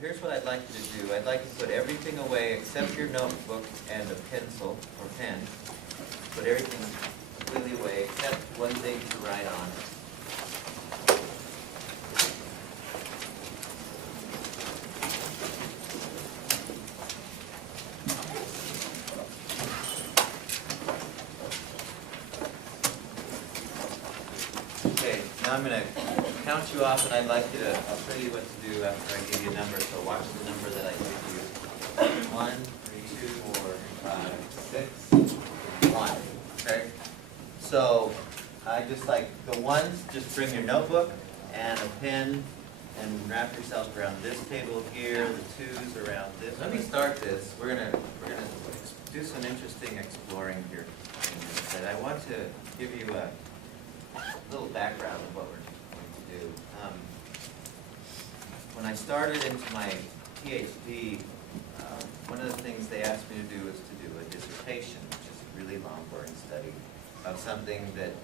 here's what I'd like you to do. I'd like to put everything away except your notebook and a pencil or pen. Put everything completely away except one thing to write on. Okay, now I'm going to count you off, and I'd like you to, I'll show you what to do after I give you a number. So watch the number that I give you. 1, 3, 2, 4, 5, 6, 1. Okay? So I just like the ones, just bring your notebook and a pen and wrap yourself around this table here, the twos around this. Let me start this. We're gonna do some interesting exploring here. And I want to give you a little background of what we're going to do. When I started into my PhD, one of the things they asked me to do was to do a dissertation, which is a really long, boring study of something that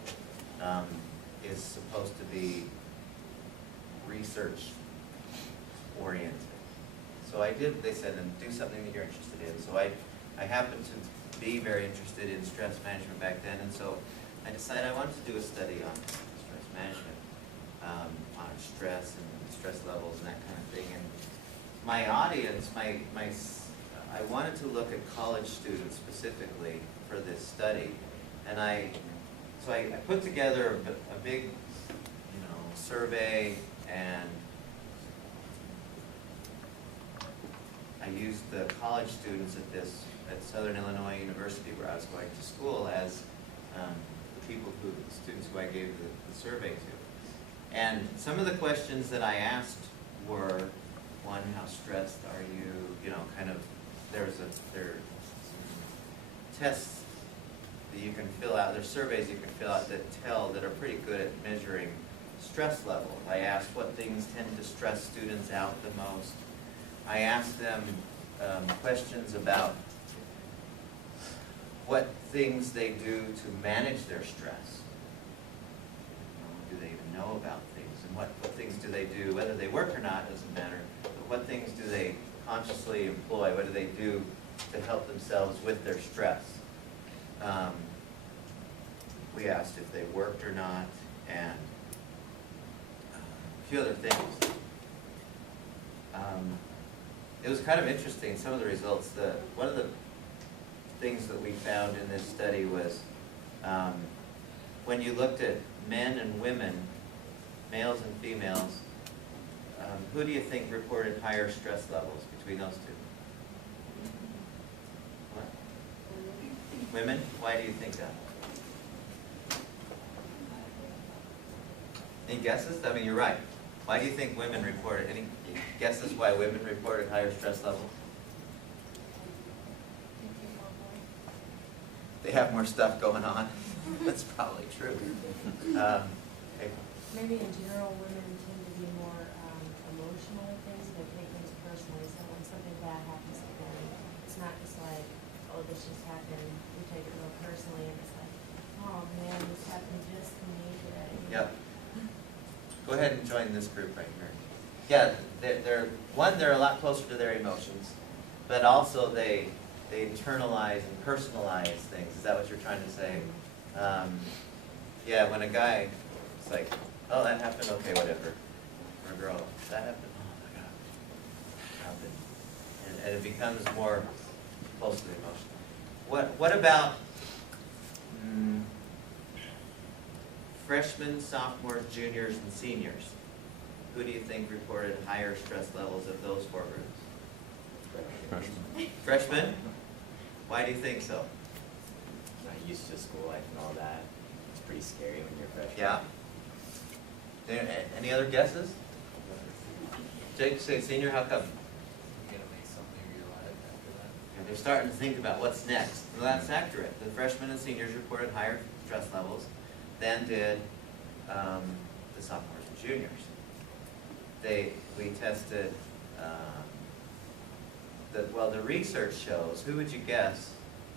is supposed to be research-oriented. So I did, they said, and do something that you're interested in. So I happened to be very interested in stress management back then, and so I decided I wanted to do a study on stress management, on stress and stress levels and that kind of thing. And my audience, I wanted to look at college students specifically for this study, and so I put together a big, survey, and I used the college students at Southern Illinois University, where I was going to school, as the students who I gave the survey to. And some of the questions that I asked were, one, how stressed are you? There are tests that you can fill out, there's surveys you can fill out that are pretty good at measuring stress level. I asked what things tend to stress students out the most. I asked them questions about what things they do to manage their stress. Do they even know about things? And what things do they do? Whether they work or not doesn't matter. But what things do they consciously employ? What do they do to help themselves with their stress? We asked if they worked or not, and a few other things. It was kind of interesting, some of the results. One of the things that we found in this study was when you looked at men and women, males and females, who do you think reported higher stress levels between those two? What? Women? Why do you think that? Any guesses? I mean, you're right. Why do you think women reported? Any guesses why women reported higher stress levels? They have more stuff going on. That's probably true. Okay. Maybe in general, women tend to be more emotional with things. They take things personally. So when something bad happens to them, it's not just like, oh, this just happened. We take it real personally, and it's like, oh man, this happened just to me today. Yep. Go ahead and join this group right here. Yeah, they're a lot closer to their emotions, but also they internalize and personalize things. Is that what you're trying to say? Yeah, when a guy, it's like, oh, that happened, okay, whatever. Or a girl, that happened, oh my God, that happened. And it becomes more closely emotional. What about freshmen, sophomores, juniors, and seniors? Who do you think reported higher stress levels of those four groups? Freshmen. Freshmen? Why do you think so? Not used to school life and all that. It's pretty scary when you're a freshman. Yeah. Any other guesses? Jake, say senior, how come? You gotta make something of your life after that. And they're starting to think about what's next. Well, that's accurate. The freshmen and seniors reported higher stress levels than did the sophomores and juniors. We tested, the research shows, who would you guess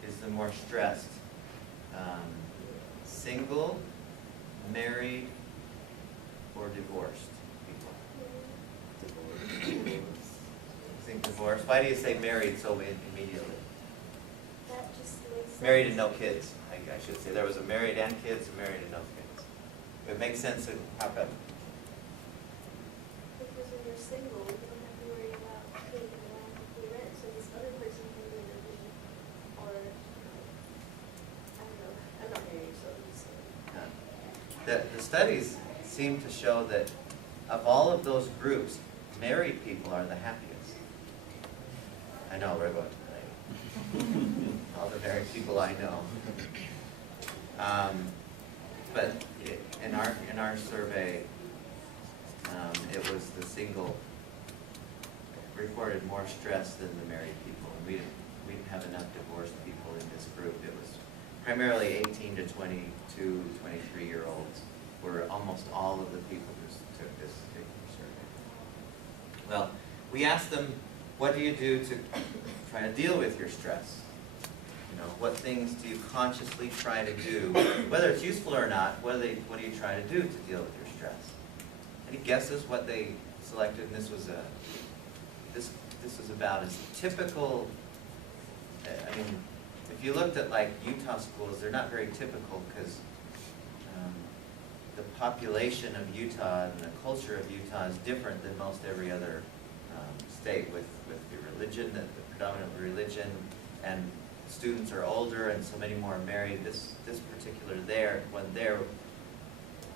is the more stressed? Single, married, or divorced people? Divorce. divorced? Why do you say married so immediately? That just makes sense. Married and no kids, I should say. There was a married and kids, a married and no kids. It makes sense. How come? Because when you're single, you don't have to worry about paying the monthly rent, so this other person can live with me, or, I don't know, I'm not married, so I'm just saying. The studies seem to show that of all of those groups, married people are the happiest. I know, we're going tonight. All the married people I know. But in our survey, it was the single reported more stress than the married people. And we didn't have enough divorced people in this group. It was primarily 18 to 22, 23-year-olds were almost all of the people who took this particular survey. Well, we asked them, what do you do to try to deal with your stress? You know, what things do you consciously try to do, whether it's useful or not? What do you try to do to deal with your stress? Any guesses what they selected? And this was about as typical. I mean, if you looked at like Utah schools, they're not very typical because the population of Utah and the culture of Utah is different than most every other state with the religion, the predominant religion, and students are older and so many more are married. This particular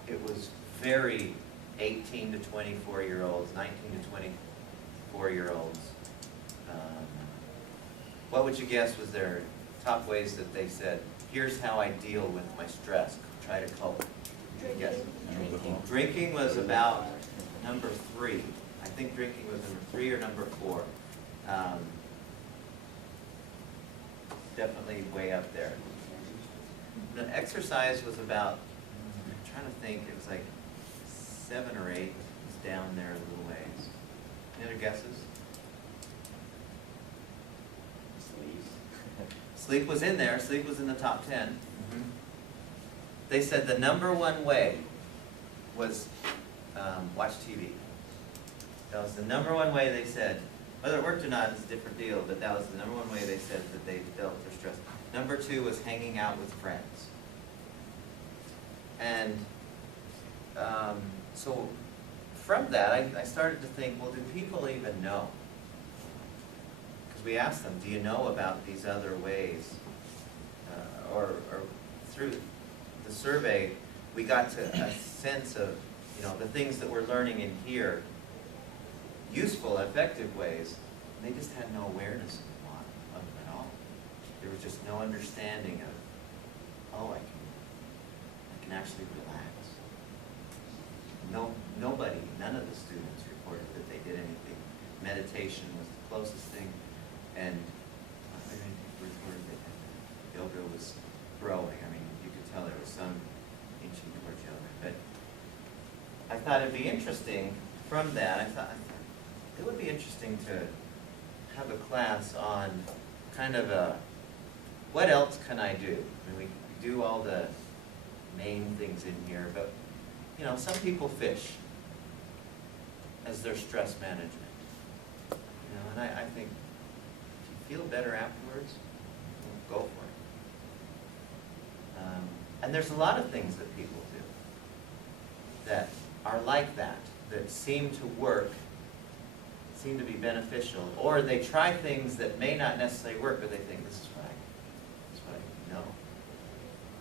it was very 18 to 24-year-olds, 19 to 24-year-olds. What would you guess was their top ways that they said, here's how I deal with my stress, try to cope? Yes. Drinking was about number 3. I think drinking was number 3 or number 4. Definitely way up there. The exercise was about, I'm trying to think, it was like 7 or 8. It was down there a little ways. Any other guesses? Sleep was in there. Sleep was in the top 10. They said the number 1 way was watch TV. That was the number 1 way they said. Whether it worked or not is a different deal, but that was the number 1 way they said that they dealt with their stress. Number 2 was hanging out with friends. And so from that, I started to think, well, do people even know? Because we asked them, do you know about these other ways? Or through the survey, we got to a sense of, the things that we're learning in here, useful, effective ways, and they just had no awareness of them at all. There was just no understanding of, oh, I can actually relax. None of the students reported that they did anything. Meditation was the closest thing, and I think reported that yoga was growing. I mean, you could tell there was some inching towards yoga, but I thought it'd be interesting from that. I thought it would be interesting to have a class on kind of what else can I do? I mean, we do all the main things in here, but some people fish as their stress management. And I think if you feel better afterwards, go for it. And there's a lot of things that people do that are like that seem to work, seem to be beneficial, or they try things that may not necessarily work, but they think this is what I know.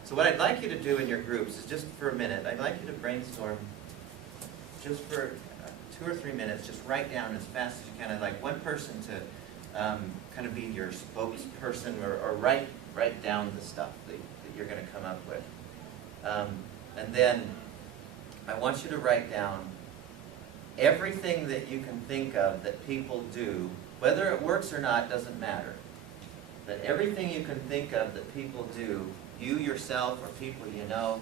So what I'd like you to do in your groups is just for a minute, I'd like you to brainstorm just for 2 or 3 minutes, just write down as fast as you can. I'd like one person to kind of be your spokesperson or write down the stuff that you're going to come up with. And then I want you to write down everything that you can think of that people do, whether it works or not doesn't matter. That everything you can think of that people do, you yourself or people you know,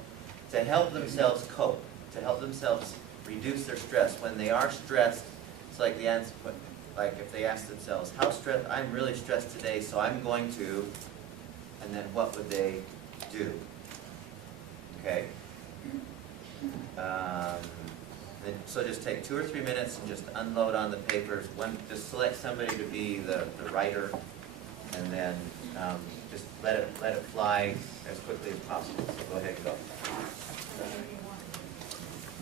to help themselves cope, to help themselves reduce their stress. When they are stressed, it's like the answer, like if they ask themselves, how stressed, I'm really stressed today, so I'm going to, and then what would they do? Okay? So just take 2 or 3 minutes and just unload on the papers. Just select somebody to be the writer, and then just let it fly as quickly as possible. So go ahead and go.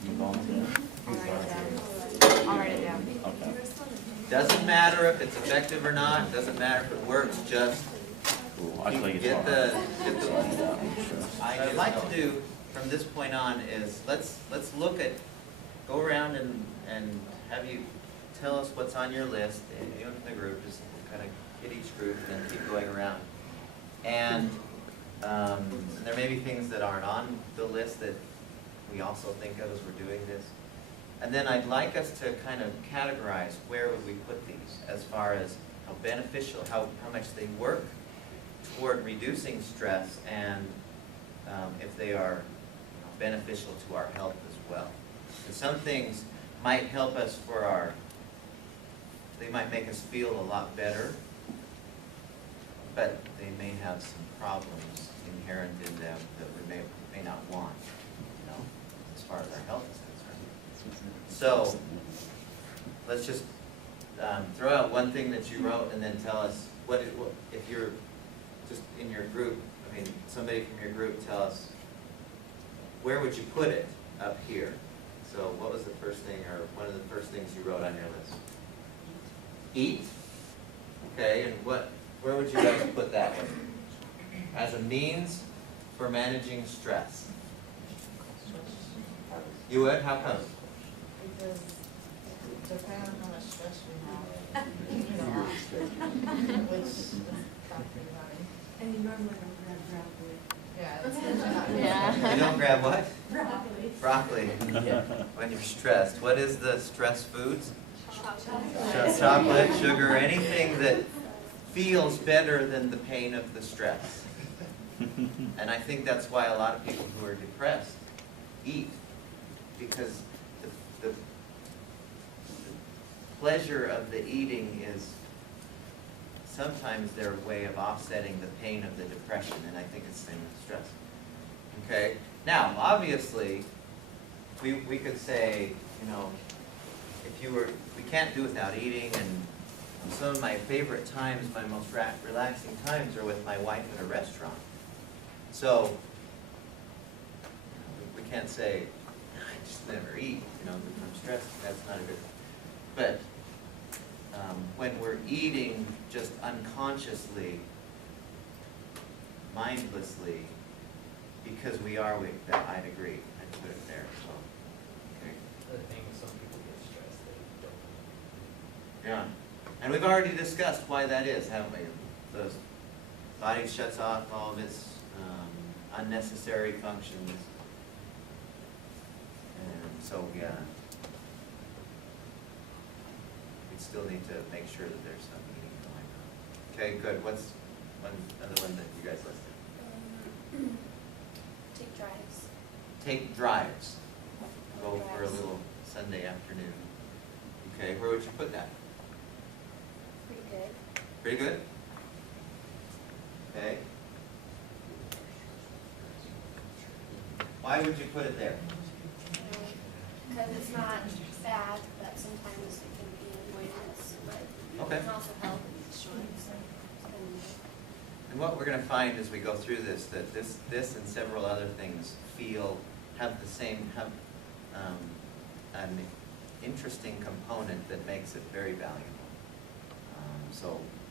You volunteer? I'll write it down. Okay. Doesn't matter if it's effective or not, doesn't matter if it works, just Cool. I think it's get fine. the Slide it out, sure. What I'd like to do from this point on is, let's look at, go around and have you tell us what's on your list, and you in the group, just kind of hit each group and then keep going around. And there may be things that aren't on the list that we also think of as we're doing this. And then I'd like us to kind of categorize where would we put these as far as how beneficial, how much they work toward reducing stress, and if they are beneficial to our health as well. And some things might help us for they might make us feel a lot better, but they may have some problems inherent in them that we may not want, as far as our health is concerned. So, let's just throw out one thing that you wrote and then tell us if you're just in your group, somebody from your group, tell us, where would you put it up here? So what was the first thing, or one of the first things you wrote on your list? Eat. Okay, and where would you guys put that one? As a means for managing stress. You would? How come? Because depending on how much stress we have, which is probably funny. And you normally don't grab broccoli. Yeah, it's Yeah. You don't grab what? Broccoli. Broccoli. When you're stressed. What is the stress foods? Chocolate. Chocolate, sugar, anything that feels better than the pain of the stress. And I think that's why a lot of people who are depressed eat, because the pleasure of the eating is sometimes their way of offsetting the pain of the depression, and I think it's the same with stress. Okay? Now, obviously, we could say, we can't do without eating, and some of my favorite times, my most relaxing times are with my wife at a restaurant. So, we can't say, I just never eat, if I'm stressed, that's not a good, but when we're eating just unconsciously, mindlessly, because we are weak, that I'd agree, I'd put it there, so, okay. The thing is, some people get stressed, they don't. Yeah, and we've already discussed why that is, haven't we? The body shuts off all of its unnecessary functions. And so, yeah, we still need to make sure that there's some eating going on. Okay, good. What's another one that you guys listed? Take drives. Take drives. Go for a little Sunday afternoon. Okay, where would you put that? Pretty good. Pretty good? Okay. Why would you put it there? Because it's not bad, but sometimes it can be avoidance, but Okay. it can also help short. And what we're going to find as we go through this, that this and several other things have an interesting component that makes it very valuable.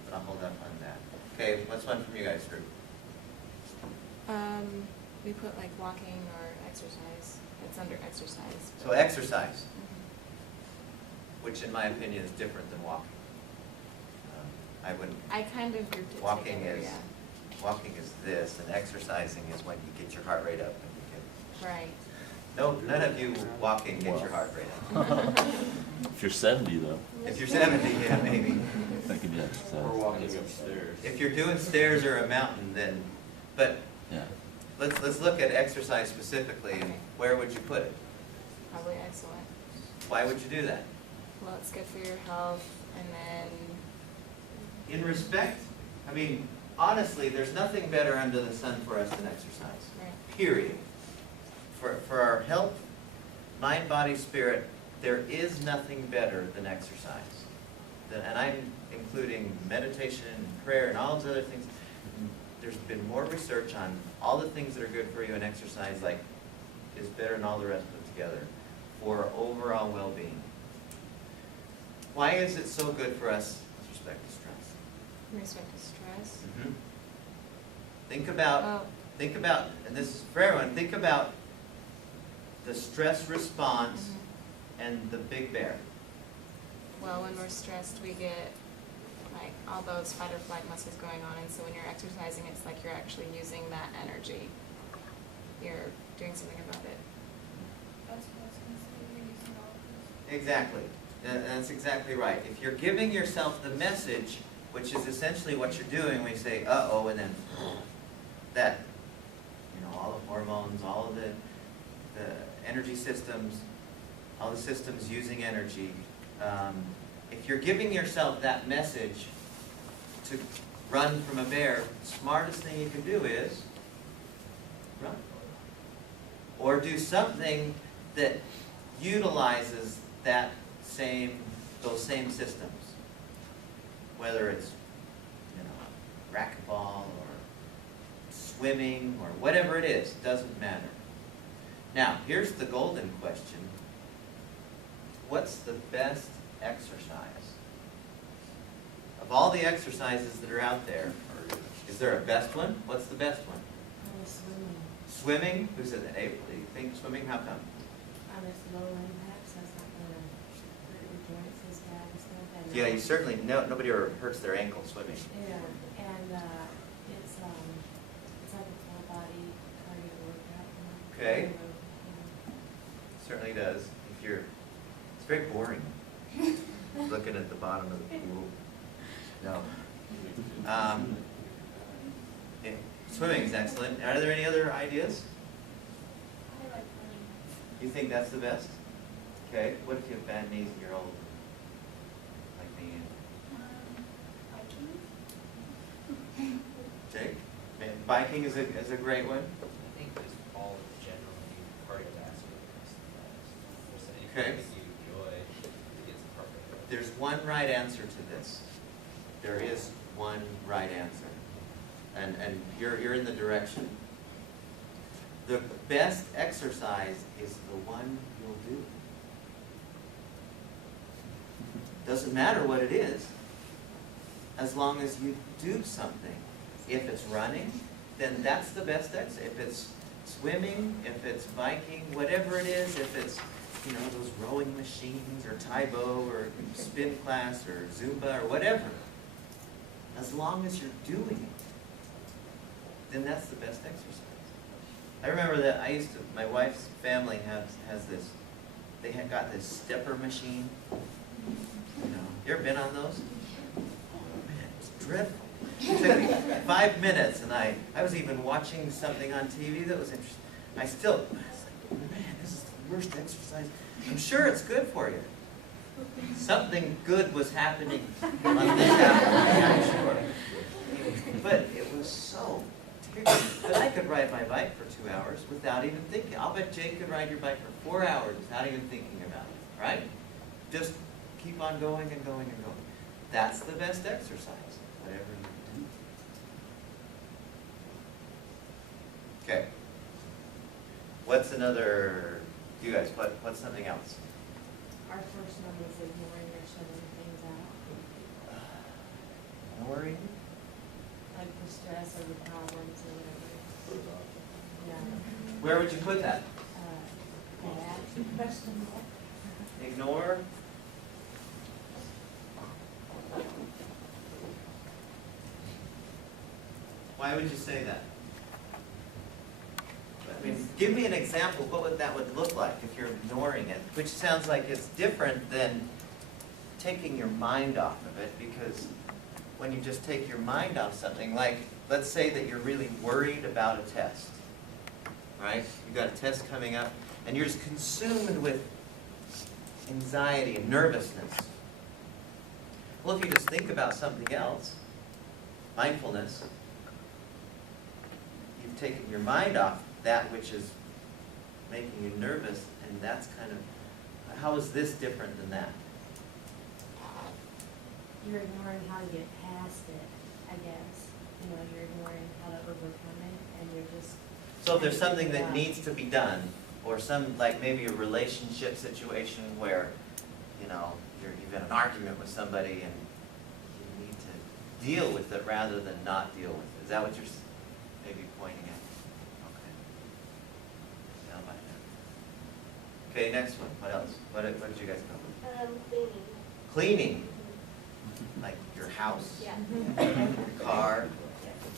But I'll hold up on that. Okay, what's one from you guys, Drew? We put like walking or exercise. It's under exercise. So exercise, which in my opinion is different than walking. I wouldn't. I kind of grouped it Walking together, is yeah. walking is this, and exercising is when you get your heart rate up and you can. Right. No, none of you walking get your heart rate up. If you're 70 though, If you're 70, yeah, maybe. that could be exercise. We're walking upstairs. If you're doing stairs or a mountain, then, but Yeah. let's look at exercise specifically, and where would you put it? Probably excellent. Why would you do that? Well, it's good for your health, and then In respect, honestly, there's nothing better under the sun for us than exercise. right. Period. For our health, mind, body, spirit, there is nothing better than exercise. And I'm including meditation and prayer and all those other things. There's been more research on all the things that are good for you, and exercise like is better than all the rest put together for overall well-being. Why is it so good for us with respect to stress? With respect to stress. Mm-hmm. Think about, and this is for everyone, think about the stress response and the big bear. Well, when we're stressed, we get like all those fight or flight muscles going on, and so when you're exercising, it's like you're actually using that energy. You're doing something about it. That's what I was gonna say, you're using all of this. Exactly. And that's exactly right. If you're giving yourself the message, which is essentially what you're doing when you say, uh-oh, and then that, all the hormones, all of the energy systems, all the systems using energy, if you're giving yourself that message to run from a bear, the smartest thing you can do is run. Or do something that utilizes those same systems. Whether it's, racquetball or swimming or whatever it is, doesn't matter. Now, here's the golden question. What's the best exercise? Of all the exercises that are out there, is there a best one? What's the best one? Swimming. Swimming? Who said that? April, do you think swimming? How come? It's low impact, so it's not gonna hurt your joints as bad and stuff. And, Yeah, you certainly, nobody ever hurts their ankle swimming. Yeah, and it's like a full body cardio workout. Okay. Yeah. Certainly does. It's very boring looking at the bottom of the pool. No. Yeah, swimming is excellent. Are there any other ideas? I like running. You think that's the best? Okay. What if you have bad knees and you're old? Like me. Biking? Jake? Biking is a great one. I think just all generally cardiovascular exercise. Just anything Okay. that you enjoy to get some heart rate. There's one right answer to this. There is one right answer. And you're in the direction. The best exercise is the one you'll do. Doesn't matter what it is, as long as you do something. If it's running, then that's the best exercise. If it's swimming, if it's biking, whatever it is, if it's those rowing machines or Taibo or spin class or Zumba or whatever, as long as you're doing it, then that's the best exercise. I remember that my wife's family has this, they had got this stepper machine. You ever been on those? Oh man, it's dreadful. It took me 5 minutes, and I was even watching something on TV that was interesting. I was like, man, this is the worst exercise. I'm sure it's good for you. Something good was happening on this apple, I'm sure. But it was so terrible. But I could ride my bike for 2 hours without even thinking. I'll bet Jake could ride your bike for 4 hours without even thinking about it, right? Just keep on going and going and going. That's the best exercise, whatever you do. Okay. What's another, you guys, what's something else? Our first one is ignoring or shutting things out, Ignoring? like the stress or the problems or whatever. Yeah. Where would you put that? Bad, question mark. Ignore? Why would you say that? I mean, give me an example of what that would look like if you're ignoring it, which sounds like it's different than taking your mind off of it, because when you just take your mind off something, like let's say that you're really worried about a test, right? You've got a test coming up, and you're just consumed with anxiety and nervousness. Well, if you just think about something else, mindfulness, you've taken your mind off that which is making you nervous, and that's kind of a how is this different than that? You're ignoring how to get past it, I guess. You know, you're ignoring how to overcome it, and you're just. So if there's something that Yeah. needs to be done, or some, like maybe a relationship situation where, you know, you've got an argument with somebody and you need to deal with it rather than not deal with it. Is that what you're maybe pointing at? Okay. Now by now. Okay, next one. What else? What did you guys come with? Cleaning. Cleaning, like your house, Yeah. your car.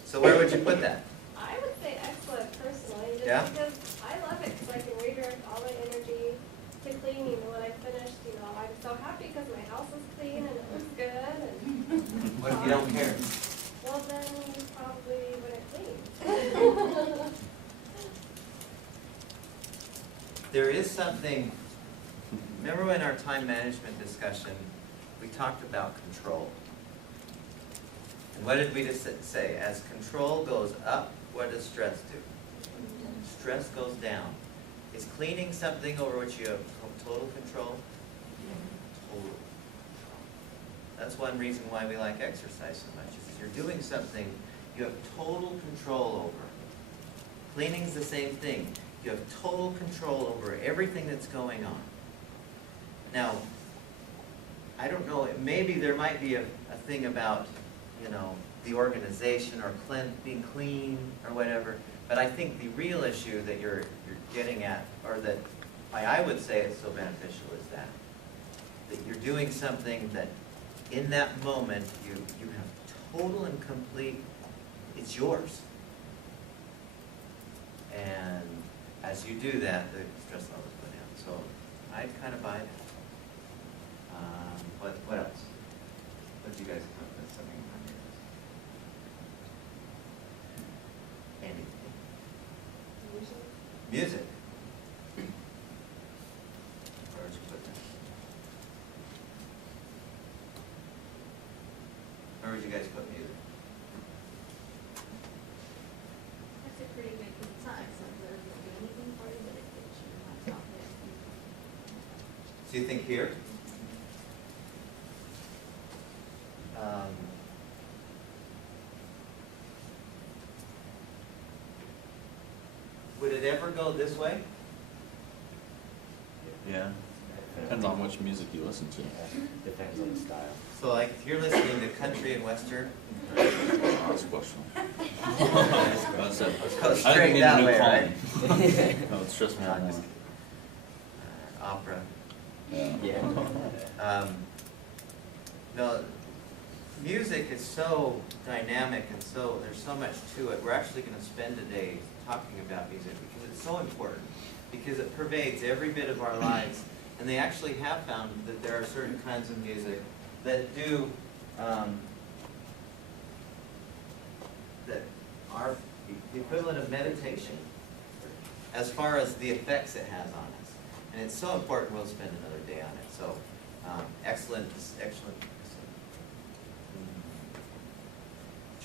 So where would you put that? I would say excellent personally, just Yeah? because I love it, because I can redirect all my energy to cleaning. And when I finish, you know, I'm so happy because my house is clean and it looks good. And What if you don't care? well, then you probably wouldn't clean. There is something, remember in our time management discussion, we talked about control. And what did we just say? As control goes up, what does stress do? Stress goes down. Is cleaning something over which you have total control? Total control. That's one reason why we like exercise so much, is you're doing something you have total control over. Cleaning's the same thing. You have total control over everything that's going on. Now, I don't know, maybe there might be a thing about, you know, the organization or being clean or whatever, but I think the real issue that you're getting at, or that why I would say it's so beneficial is that you're doing something that in that moment you have total and complete, it's yours. And as you do that, the stress levels go down. So I kind of buy that. What else? What do you guys come up with? Something on yours? Anything? Music. Where would you put that? Where would you guys put music? That's a pretty good, because it's not excellent, but it doesn't do anything for you, but it gets you on top of it. So you think here? Would it ever go this way? Yeah, depends on which music you listen to. Depends on the style. So like if you're listening to country and western, That's questionable. let's go I straight think we need a that new way, right? column. No, it's just me No, I'm on just one. Opera. Yeah. No, music is so dynamic and so, there's so much to it. We're actually going to spend a day talking about music because it's so important, because it pervades every bit of our lives. And they actually have found that there are certain kinds of music that do, that are the equivalent of meditation as far as the effects it has on us. And it's so important, we'll spend another day on it. So, excellent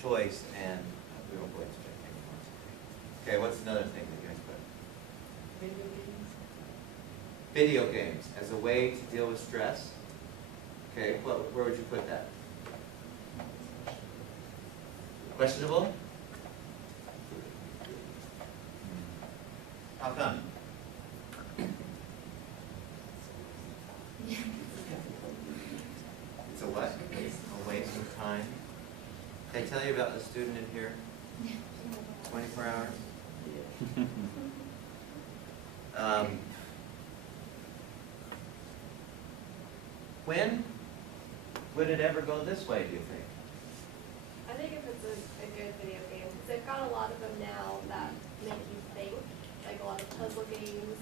choice, and we won't go into it anymore. Okay, what's another thing that you guys put? Video games as a way to deal with stress. Okay, where would you put that? Questionable? How come? It's a what? A waste of time. Did I tell you about the student in here? 24 hours? When would it ever go this way, do you think? I think if it's a good video game, because they've got a lot of them now that make you think, like a lot of puzzle games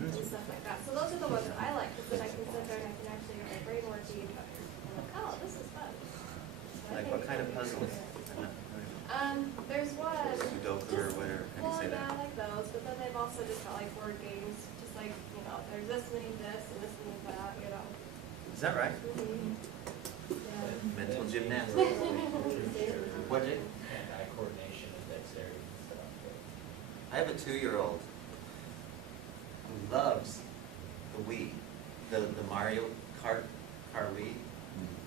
and stuff like that. So those are the ones that I like, because then I can sit there and I can actually get my brain working. And I'm like, oh, this is fun. So I Like think what it's kind of a good puzzles? game. There's one. Sudoku or whatever, how do you Well, say yeah, that? I like those, but then they've also just got like board games, just like, you know, there's this many this and this many that, you know. Is that right? Yeah. Mental gymnastics. What did? Hand-eye coordination and dexterity and stuff. I have a 2-year-old who loves the Wii. the Mario Kart car lead.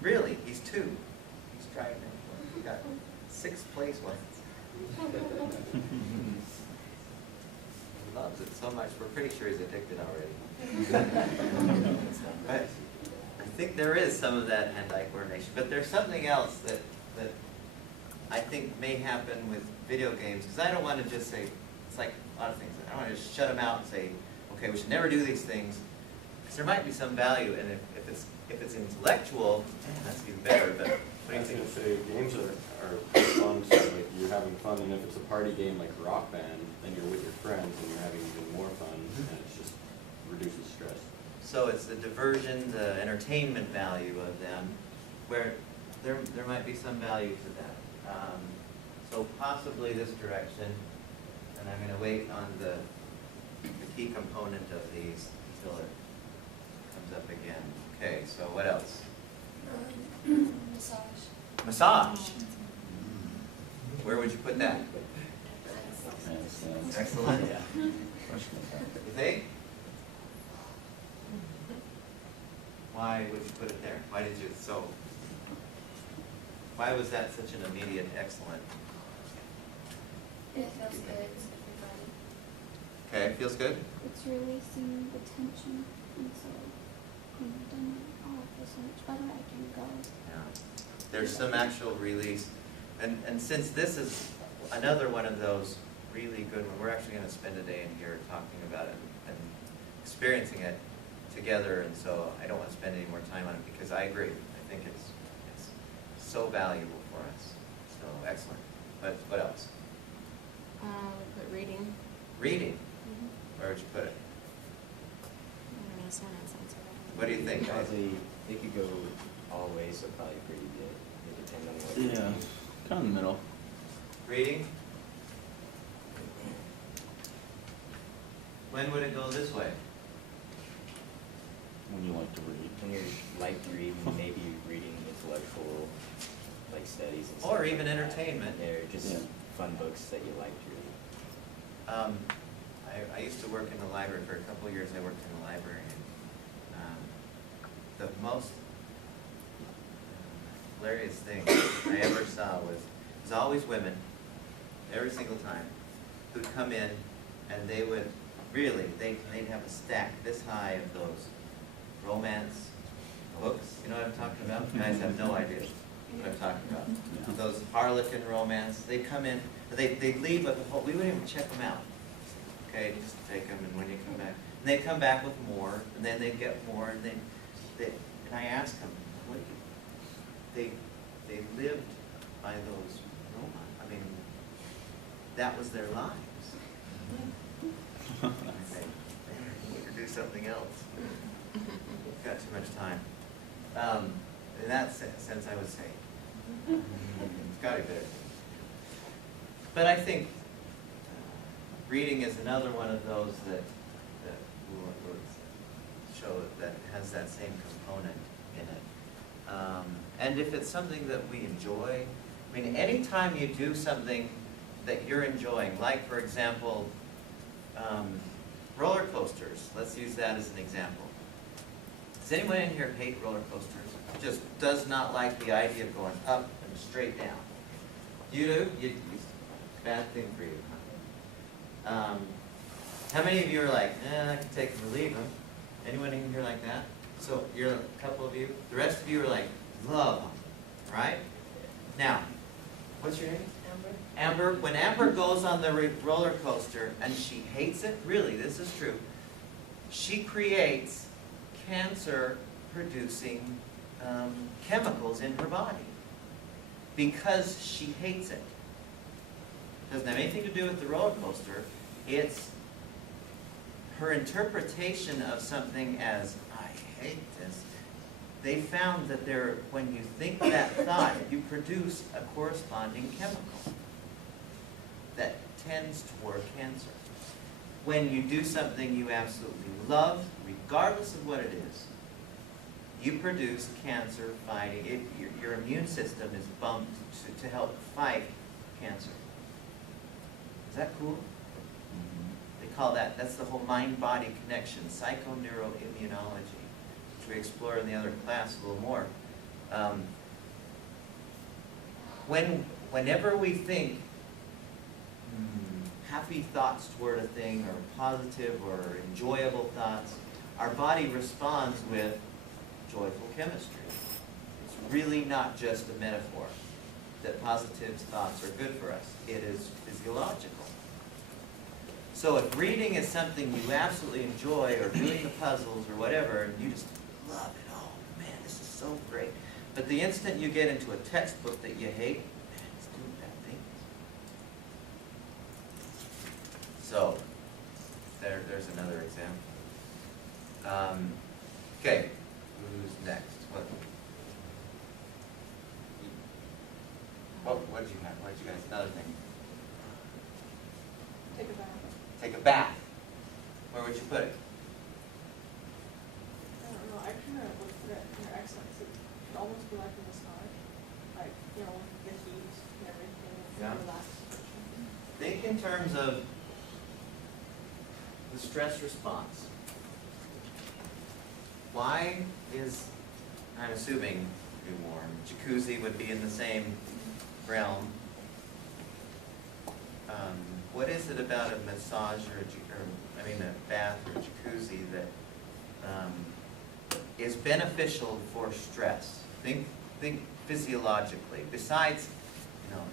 Really, he's 2. He's driving it. He got 6th place once. He loves it so much, we're pretty sure he's addicted already. But I think there is some of that hand-eye coordination, but there's something else that I think may happen with video games, because I don't want to just say, it's like a lot of things, I don't want to just shut them out and say, okay, we should never do these things, because there might be some value, and if it's intellectual, that's even better, but what do I you was think? gonna say, games are fun, so like you're having fun, and if it's a party game like Rock Band, then you're with your friends and you're having even more fun, and it's just reduces stress. So it's the diversion, the entertainment value of them, where there might be some value to that. So possibly this direction, and I'm going to wait on the key component of these until it comes up again. Okay, so what else? Massage. Massage. Where would you put that? Yes, Excellent. Yeah. question about that. You think? Why would you put it there? Why did you, why was that such an immediate excellent? It feels good to everybody. Okay, feels good? It's releasing the tension, and so when you're done, oh, I feel so much better, I can go. Yeah. There's some actual release. And since this is another one of those really good ones, we're actually going to spend a day in here talking about it and experiencing it together, and so I don't want to spend any more time on it because I agree. I think it's so valuable for us. So excellent. But what else? We put reading. Reading. Where would you put it? I don't know, someone else sounds right. What do you think, guys? Probably, it could go all ways, so probably pretty good. It depends on what. Yeah, kind of in the middle. Reading? When would it go this way? When you like to read. When you're like reading, maybe reading intellectual, like studies and stuff. Or even like that. entertainment. They're just Yeah. fun books that you like to read. I used to work in the library for a couple of years. I worked in the library. And, the most hilarious thing I ever saw was always women, every single time, who'd come in and they would really, they'd have a stack this high of those romance books. You know what I'm talking about? You guys have no idea what I'm talking about. Yeah. Those Harlequin romance, they'd come in, they'd leave with the whole, we wouldn't even check them out. Okay, just take them, and when you come back, and they'd come back with more, and then they'd get more, and and I asked them, what do you, they lived by those romance, I mean, that was their lives. I say, man, we could do something else. We've got too much time. In that sense, I would say, it's got to be good. But I think reading is another one of those that will show that has that same component in it. And if it's something that we enjoy, I mean, anytime you do something that you're enjoying, like for example, roller coasters, let's use that as an example. Does anyone in here hate roller coasters? Just does not like the idea of going up and straight down? You do? Bad thing for you, huh? How many of you are like, I can take them or leave them? Anyone in here like that? So you're a couple of you. The rest of you are like, love them, right? Now, what's your name? Amber. When Amber goes on the roller coaster and she hates it, really, this is true, she creates cancer-producing chemicals in her body because she hates it. Doesn't have anything to do with the roller coaster. It's her interpretation of something as, I hate this. They found that when you think that thought, you produce a corresponding chemical that tends toward cancer. When you do something you absolutely love, regardless of what it is, you produce cancer-fighting. Your immune system is bumped to help fight cancer. Is that cool? They call that's the whole mind-body connection, psychoneuroimmunology. which we explore in the other class a little more. Whenever we think happy thoughts toward a thing, or positive or enjoyable thoughts, our body responds with joyful chemistry. It's really not just a metaphor that positive thoughts are good for us. It is physiological. So if reading is something you absolutely enjoy, or doing the puzzles or whatever, and you just love it, oh man, this is so great. But the instant you get into a textbook that you hate, man, it's doing bad things. So, there's another example. Okay, who's next? What did you have? What did you guys? Another thing. Take a bath. Take a bath. Where would you put it? I don't know, I kind of looked at it in your excellence, it could almost be like a massage, like, you know, the heat and everything, Yeah. relaxation. Think in terms of the stress response. Why is, I'm assuming, be warm, jacuzzi would be in the same realm. What is it about a massage or a bath or jacuzzi that is beneficial for stress? Think physiologically. Besides,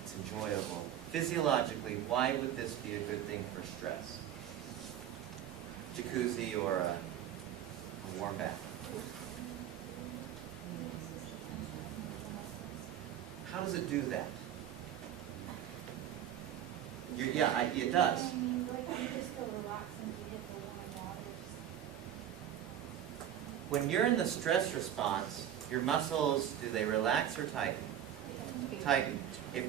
it's enjoyable. Physiologically, why would this be a good thing for stress? Jacuzzi or a warm bath? How does it do that? It does. I mean, like, you just feel relaxed and you hit the warm water. When you're in the stress response, your muscles, do they relax or tighten? Tighten. If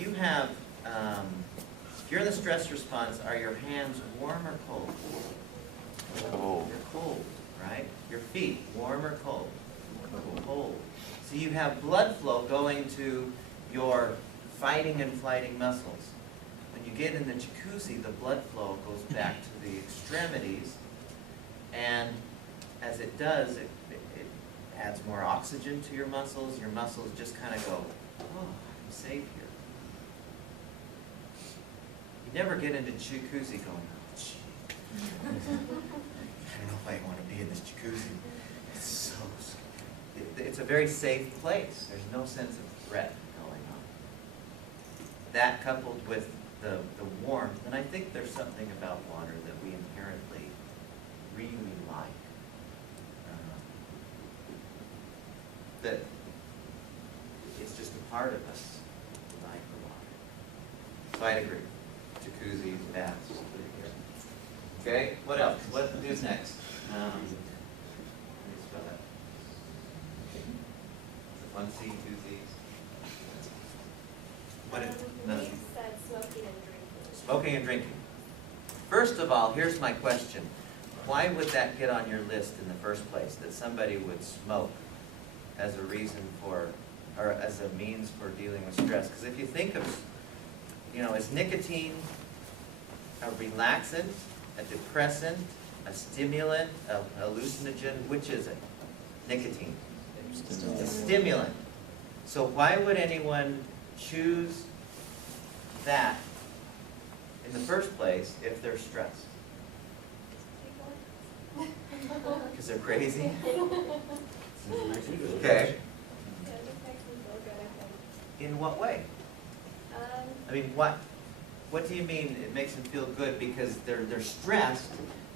you have, if you're in the stress response, are your hands warm or cold? Cold. You're cold, right? Your feet, warm or cold? Cold. So you have blood flow going to your fighting and flighting muscles. When you get in the jacuzzi, the blood flow goes back to the extremities, and as it does, it adds more oxygen to your muscles. Your muscles just kind of go, oh, I'm safe here. You never get into jacuzzi going, oh, gee. I don't know if I want to be in this jacuzzi. It's so scary. It's a very safe place. There's no sense of threat going on. That coupled with the warmth, and I think there's something about water that we inherently really like. That it's just a part of us, like the water. So I'd agree. Jacuzzis, baths, put it here. Okay, what else? Who's next? Let me spell that. One C, two Z's. What is another? You said smoking and drinking. Smoking and drinking. First of all, here's my question. Why would that get on your list in the first place, that somebody would smoke as a reason for, or as a means for dealing with stress? Because if you think of, is nicotine a relaxant, a depressant, a stimulant, a hallucinogen? Which is it? Nicotine. A stimulant. So why would anyone choose that in the first place if they're stressed? Because they're crazy? Okay. Yeah, it just makes me feel good, I think. In what way? I mean, what do you mean it makes them feel good? Because they're stressed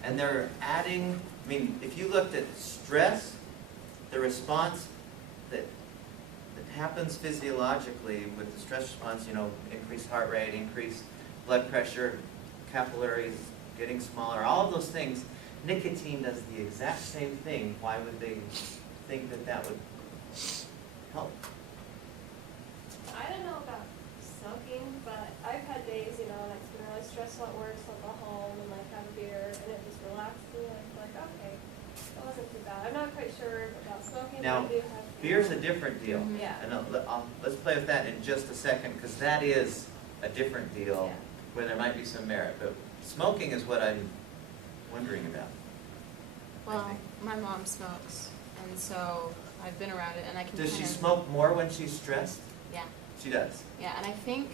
and they're adding, I mean, if you looked at stress, the response that happens physiologically with the stress response, increased heart rate, increased blood pressure, capillaries getting smaller, all of those things, nicotine does the exact same thing. Why would they think that would help? I don't know about smoking, but I've had days, like been really stressed at work, so I'll go home and have a beer, and it just relaxes me, and I'm like, okay, that wasn't too bad. I'm not quite sure about smoking, Now, but I do have. beer's a different deal. Yeah. And let's play with that in just a second, because that is a different deal Yeah. where there might be some merit. But smoking is what I'm wondering about. I Well, think. my mom smokes, and so I've been around it, and I can Does she kind of- smoke more when she's stressed? Yeah, She does. yeah, and I think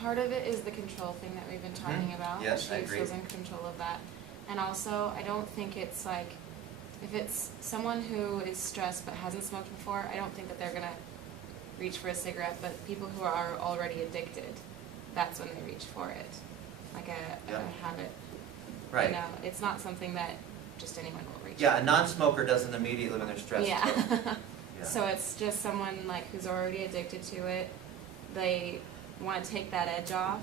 part of it is the control thing that we've been talking about. Yes, I agree. She feels in control of that. And also, I don't think it's like, if it's someone who is stressed but hasn't smoked before, I don't think that they're gonna reach for a cigarette, but people who are already addicted, that's when they reach for it, like a Yeah. habit. Right. You know, it's not something that just anyone will reach Yeah, a for. non-smoker doesn't immediately when they're stressed. Yeah. Yeah. So it's just someone like who's already addicted to it. They want to take that edge off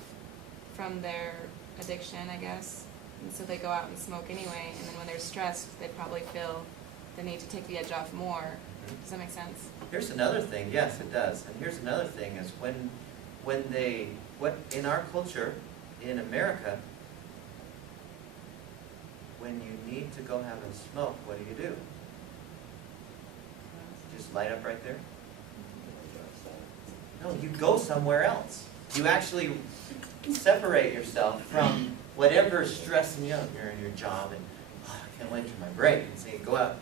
from their addiction, I guess. And so they go out and smoke anyway. And then when they're stressed, they probably feel the need to take the edge off more. Does that make sense? Here's another thing, yes, it does. And here's another thing is what in our culture, in America, when you need to go have a smoke, what do? Just light up right there? No, you go somewhere else. You actually separate yourself from whatever's stressing you out. You're in your job and I can't wait for my break. And so you go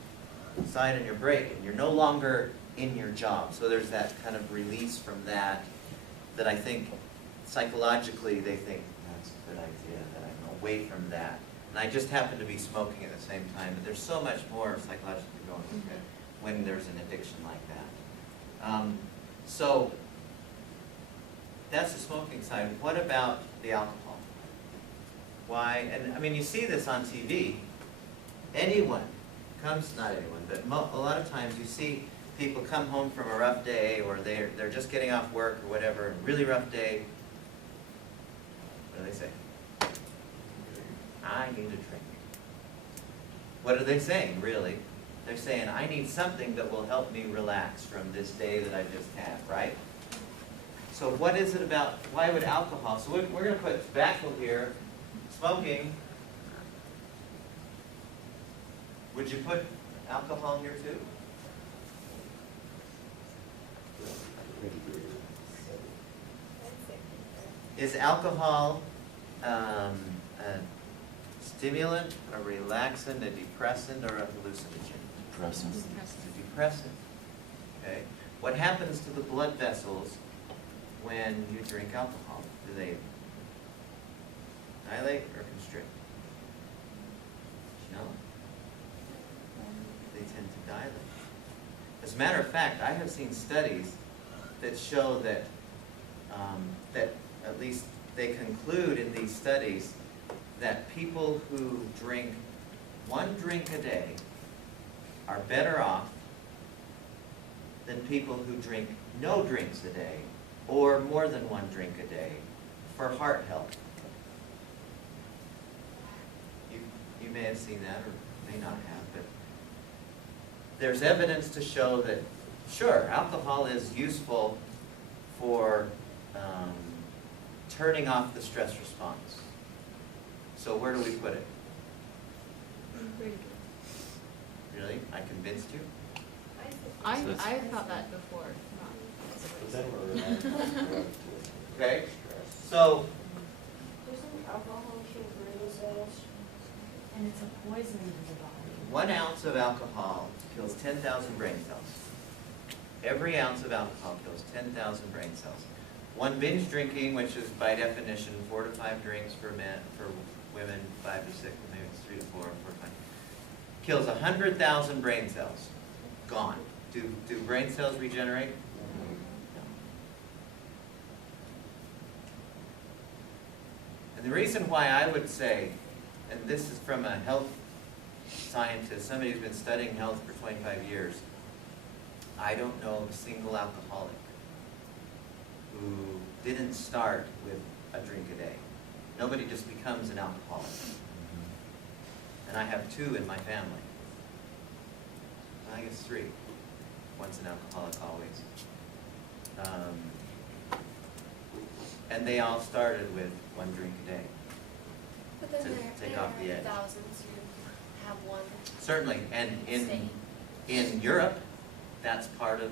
outside on your break and you're no longer in your job. So there's that kind of release from that I think psychologically they think that's a good idea, that I'm away from that. And I just happen to be smoking at the same time. But there's so much more psychologically going on when there's an addiction like that. So that's the smoking side. What about the alcohol? Why? And I mean, you see this on TV. Anyone comes, not anyone, but a lot of times you see people come home from a rough day, or they're just getting off work or whatever, a really rough day. What do they say? I need a drink. What are they saying, really? They're saying, I need something that will help me relax from this day that I just had, right? So what is it about, why would alcohol, so we're going to put tobacco here, smoking. Would you put alcohol here too? Is alcohol a stimulant, a relaxant, a depressant, or a hallucinogen? Depressant. A depressant. Okay. What happens to the blood vessels when you drink alcohol? Do they dilate or constrict? No. They tend to dilate. As a matter of fact, I have seen studies that show that that at least they conclude in these studies that people who drink one drink a day are better off than people who drink no drinks a day or more than one drink a day for heart health. You may have seen that or may not have, but there's evidence to show that, sure, alcohol is useful for turning off the stress response. So where do we put it? Really? I convinced you? I That's- thought that before. But then we're Okay, so Doesn't alcohol kill brain cells? And it's a poison to the body. 1 ounce of alcohol kills 10,000 brain cells. Every ounce of alcohol kills 10,000 brain cells. One binge drinking, which is by definition 4 to 5 drinks for men, for women 5 to 6, maybe it's 3 to 4, 4 to 5, kills 100,000 brain cells. Gone. Do brain cells regenerate? No. And the reason why I would say, and this is from a health scientist, somebody who's been studying health for 25 years, I don't know of a single alcoholic who didn't start with a drink a day. Nobody just becomes an alcoholic. And I have 2 in my family. I guess 3. One's an alcoholic always. And they all started with 1 drink a day. But then To there take off the are edge. thousands who have one. Certainly, and in Europe, that's part of,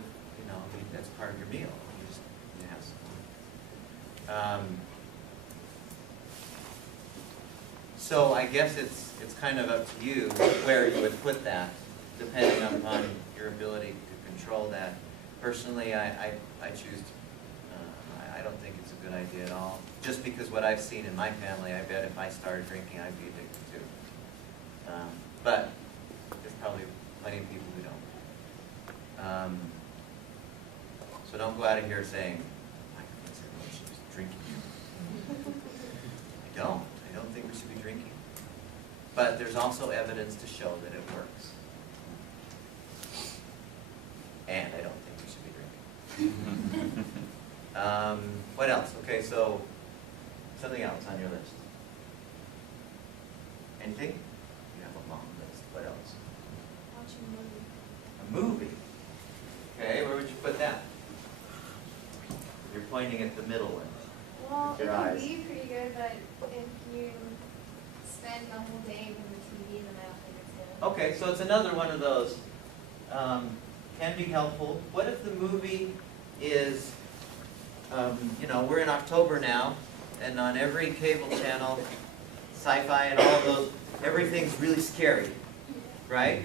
that's part of your meal. You have some. So I guess it's it's kind of up to you where you would put that, depending upon your ability to control that. Personally, I choose, I don't think it's a good idea at all. Just because what I've seen in my family, I bet if I started drinking, I'd be addicted too. But there's probably plenty of people who don't. So don't go out of here saying, Mike thinks everyone should be drinking. I don't think we should be drinking. But there's also evidence to show that it works. And I don't think we should be drinking. What else? Okay, so something else on your list. Anything? You have a long list. What else? Watching a movie. A movie. Okay, where would you put that? You're pointing at the middle one. Well, With it your can eyes. be pretty good, but if you spend the whole day with the TV, then I don't think it's good. Okay, so it's another one of those, can be helpful. What if the movie is, we're in October now, and on every cable channel, sci-fi and all of those, everything's really scary, right?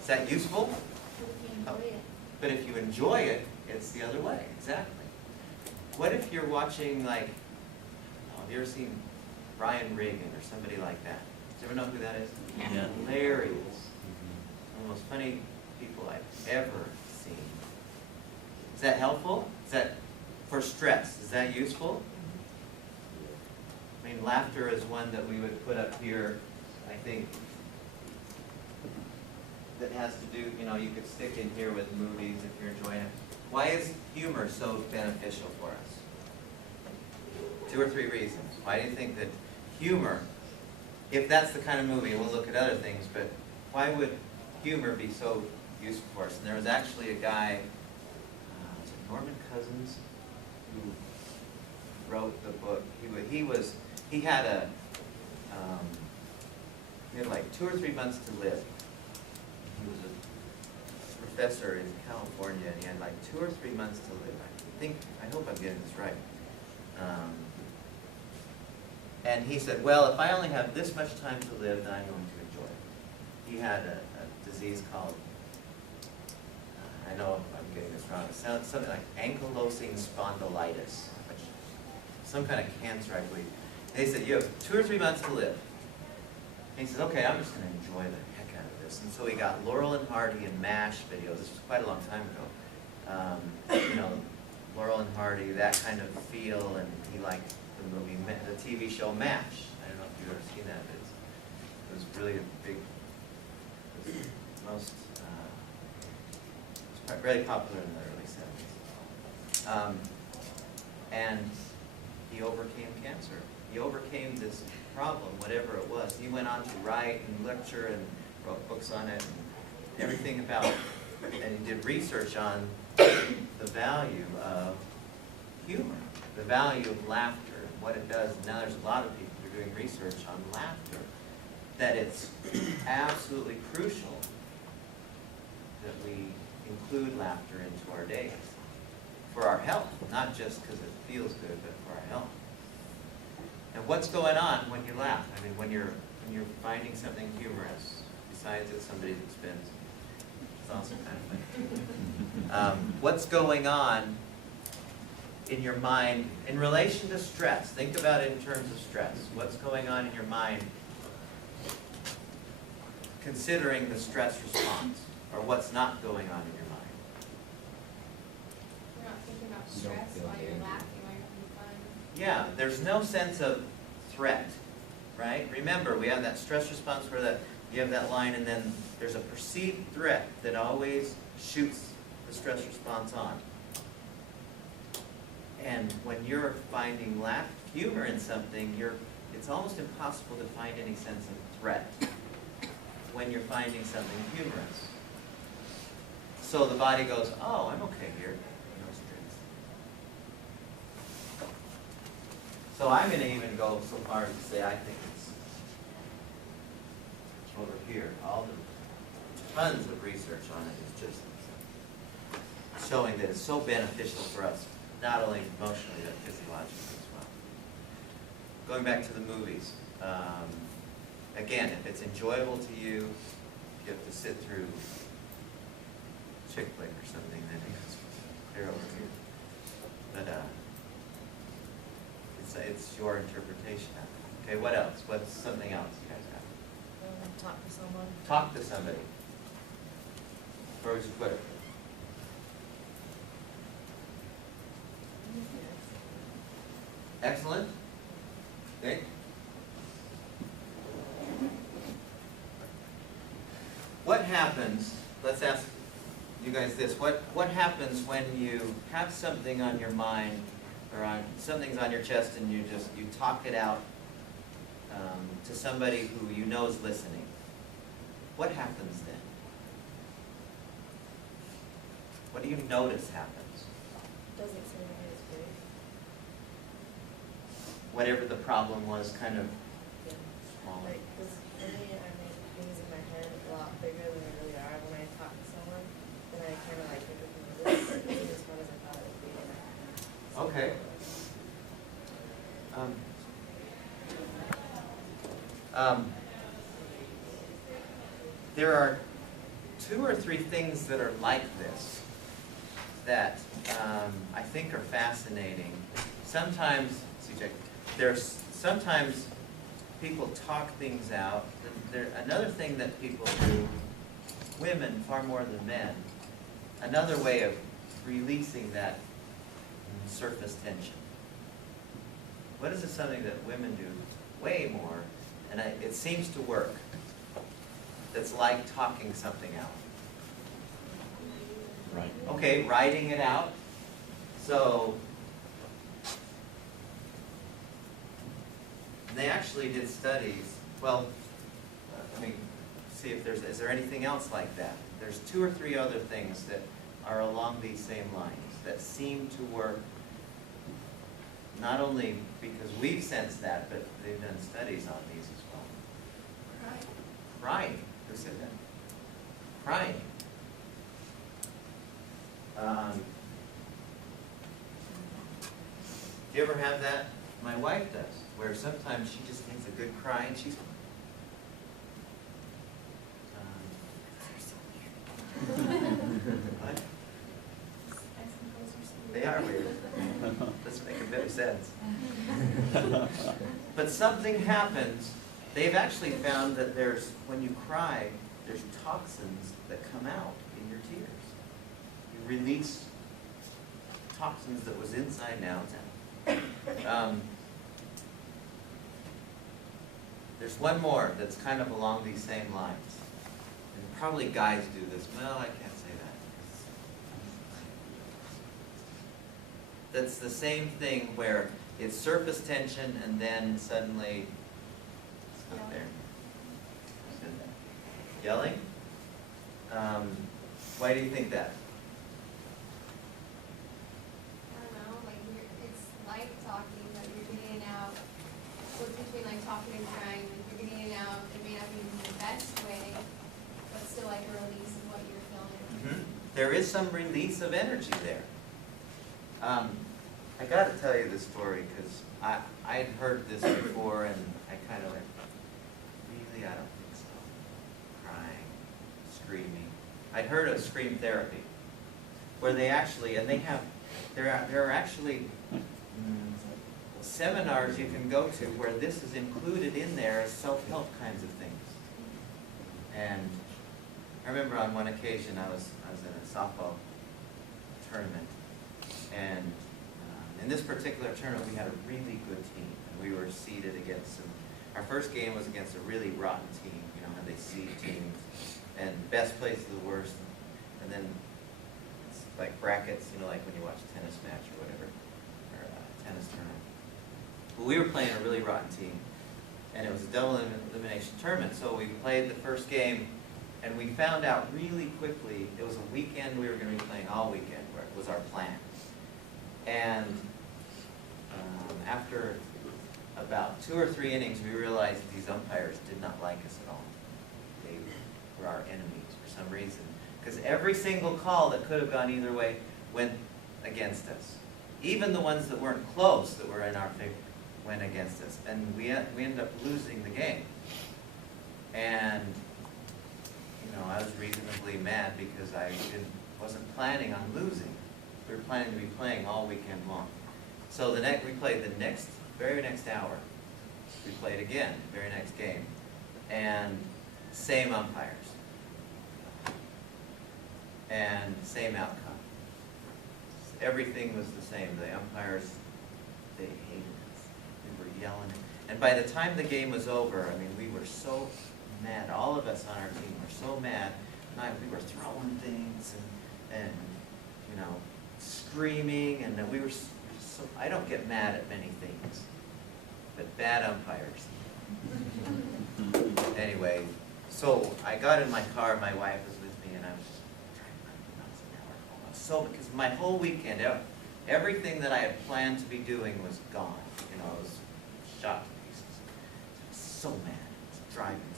Is that useful? If you enjoy it. But if you enjoy it, it's the other way, exactly. What if you're watching, like, have you ever seen Brian Regan or somebody like that? Do you ever know who that is? Yeah. Hilarious. One of the most funny people I've ever seen. Is that helpful? Is that for stress? Is that useful? I mean, laughter is one that we would put up here, I think, that has to do, you could stick in here with movies if you're enjoying it. Why is humor so beneficial for us? 2 or 3 reasons. Why do you think that humor, if that's the kind of movie, we'll look at other things, but why would humor be so useful for us? And there was actually a guy, was it Norman Cousins, who wrote the book. He had like 2 or 3 months to live. He was a professor in California, and he had like 2 or 3 months to live. I hope I'm getting this right. And he said, well, if I only have this much time to live, then I'm going to enjoy it. He had a disease called, I know I'm getting this wrong, it sounds something like ankylosing spondylitis, which some kind of cancer, I believe. And they said, you have 2 or 3 months to live. And he says, okay, I'm just going to enjoy the heck out of this. And so he got Laurel and Hardy and MASH videos. This was quite a long time ago. Laurel and Hardy, that kind of feel, and he liked the movie, the TV show MASH. I don't know if you've ever seen that, but it was really a big, it was most, it was very popular in the early 70s. And he overcame cancer. He overcame this problem, whatever it was. He went on to write and lecture and wrote books on it and everything about it. And he did research on the value of humor, the value of laughter, and what it does. Now there's a lot of people who are doing research on laughter, that it's absolutely crucial that we include laughter into our days for our health, not just because it feels good, but for our health. And what's going on when you laugh? I mean, when you're finding something humorous, besides at somebody's expense, it's also kind of funny. What's going on in your mind in relation to stress? Think about it in terms of stress. What's going on in your mind considering the stress response, or what's not going on in your mind? You're not thinking about stress while you're laughing, while you're having fun. Yeah, there's no sense of threat, right? Remember, we have that stress response where you have that line, and then there's a perceived threat that always shoots the stress response on. And when you're finding humor in something, it's almost impossible to find any sense of threat when you're finding something humorous. So the body goes, oh, I'm okay here. No stress. So I'm going to even go so far as to say I think it's over here. All the tons of research on it is just showing that it's so beneficial for us, not only emotionally but physiologically as well. Going back to the movies, again, if it's enjoyable to you, you have to sit through chick flick or something, then it's clear over here. But it's your interpretation of it. Okay, what else? What's something else you guys have? Talk to someone. Talk to somebody. Where would you put it? Excellent. Okay. What happens, let's ask you guys this, what happens when you have something on your mind or something's on your chest and you talk it out to somebody who you know is listening? What happens then? What do you notice happens? Doesn't seem like it's big. Whatever the problem was, kind of Yeah. smaller. Like, 'cause for me, I make things in my head a lot bigger than they really are. When I talk to someone, then I kind of like think of them as big as fun as I thought it would be. Okay. There are 2 or 3 things that are like this that I think are fascinating. Sometimes, sometimes people talk things out. Another thing that people do, women far more than men, another way of releasing that surface tension. What is something that women do way more, and it seems to work, that's like talking something out? Right. Okay, writing it out. So, they actually did studies. Well, let me see if is there anything else like that? There's 2 or 3 other things that are along these same lines that seem to work, not only because we've sensed that, but they've done studies on these as well. Crying. Who said that? Crying. Do you ever have that? My wife does, where sometimes she just needs a good cry and she's. What? They are weird. Doesn't make a bit of sense. But something happens. They've actually found that when you cry, there's toxins that come out in your tears. You release toxins that was inside, now it's out. There's one more that's kind of along these same lines. And probably guys do this. Well, I can't say that. That's the same thing where it's surface tension and then suddenly it's not there. Yelling? Why do you think that? I don't know, like it's like talking, but you're getting it out. What's between like talking and crying? Like you're getting it out. It may not be the best way, but still like a release of what you're feeling. Mm-hmm. There is some release of energy there. I got to tell you this story because I'd heard this before and I kind of went, really, I don't think so. Crying, screaming. I'd heard of scream therapy, where they actually, and there are actually seminars you can go to where this is included in there as self-help kinds of things. And I remember on one occasion I was in a softball tournament, and in this particular tournament we had a really good team, and we were seeded against some. Our first game was against a really rotten team, you know how they seed teams, and best place to the worst, and then it's like brackets, you know, like when you watch a tennis match or whatever, or a tennis tournament. Well, we were playing a really rotten team, and it was a double elimination tournament, so we played the first game, and we found out really quickly, it was a weekend, we were going to be playing all weekend, where it was our plan. And after about 2 or 3 innings, we realized these umpires did not like us at all. They were our enemies for some reason. Because every single call that could have gone either way went against us. Even the ones that weren't close, that were in our favor, went against us. And we ended up losing the game. And, you know, I was reasonably mad because I wasn't planning on losing. We were planning to be playing all weekend long. So we played the very next hour. We played again, very next game. And same umpires. And same outcome. Everything was the same. The umpires, they hated us. We were yelling. And by the time the game was over, I mean, we were so mad. All of us on our team were so mad. And we were throwing things and you know, screaming. And we were so, I don't get mad at many things, but bad umpires. Anyway, so I got in my car, my wife was with me, and I was just driving 90 miles an hour home. So, because my whole weekend, everything that I had planned to be doing was gone. You know, I was shot to pieces. I was so mad. I was driving.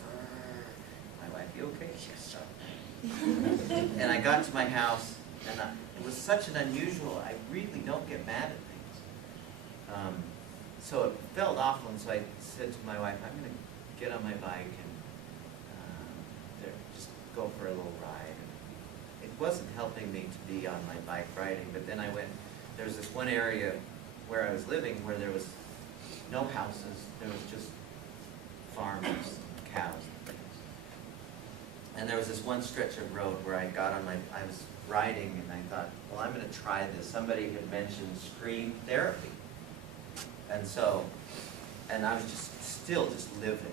My wife, you okay? Yes, sir. And I got to my house, and it was such an unusual, I really don't get mad at things. So it felt awful, and so I said to my wife, I'm going to get on my bike and just go for a little ride. It wasn't helping me to be on my bike riding, but then there was this one area where I was living where there was no houses, there was just farms, cows and things. And there was this one stretch of road where I was riding and I thought, well, I'm going to try this. Somebody had mentioned screen therapy. And so, and I was still livid.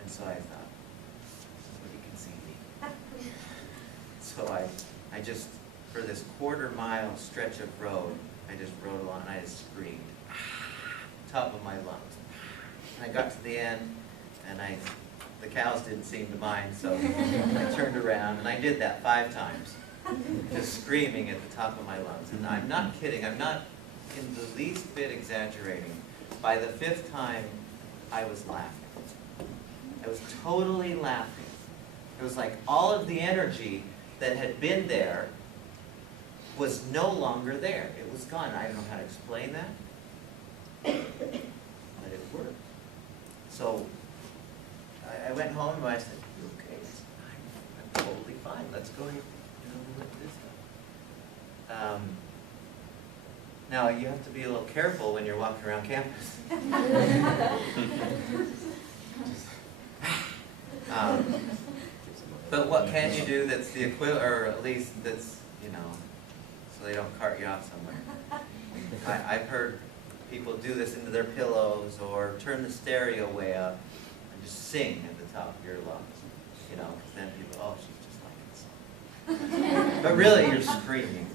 And so I thought, somebody can see me. So I just, for this quarter-mile stretch of road, I just rode along and I just screamed, top of my lungs. And I got to the end, and the cows didn't seem to mind, so I turned around, and I did that 5 times. Just screaming at the top of my lungs. And I'm not kidding, I'm not in the least bit exaggerating. By the 5th time, I was laughing. I was totally laughing. It was like all of the energy that had been there was no longer there. It was gone. I don't know how to explain that, but it worked. So I went home and I said, you okay? I'm totally fine. Let's go ahead. Now, you have to be a little careful when you're walking around campus. But what can you do that's the equivalent, or at least that's, you know, so they don't cart you off somewhere? I've heard people do this into their pillows or turn the stereo way up and just sing at the top of your lungs. You know, because then people, oh, she's just liking the song. But really, you're screaming.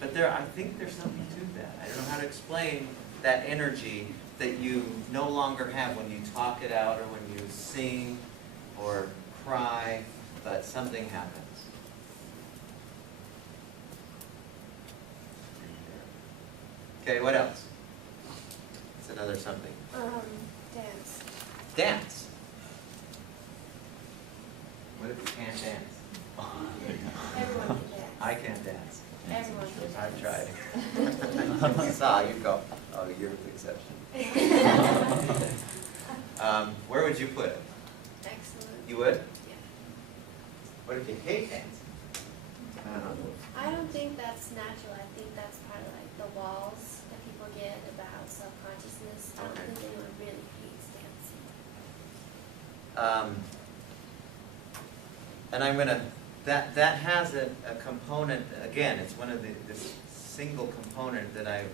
But I think there's something to that. I don't know how to explain that energy that you no longer have when you talk it out or when you sing or cry, but something happens. Okay, what else? What's another something? Dance. Dance. What if you can't dance? Everyone can dance. I can't dance. Everyone can dance. I've tried. I saw you go, oh, you're the exception. Where would you put it? Excellent. You would? Yeah. What if you hate dancing? I don't think that's natural. I think that's part of like the walls that people get about self-consciousness. I don't Okay. think anyone really hates dancing. And I'm gonna, that has a component, again, it's one of this single component that I'm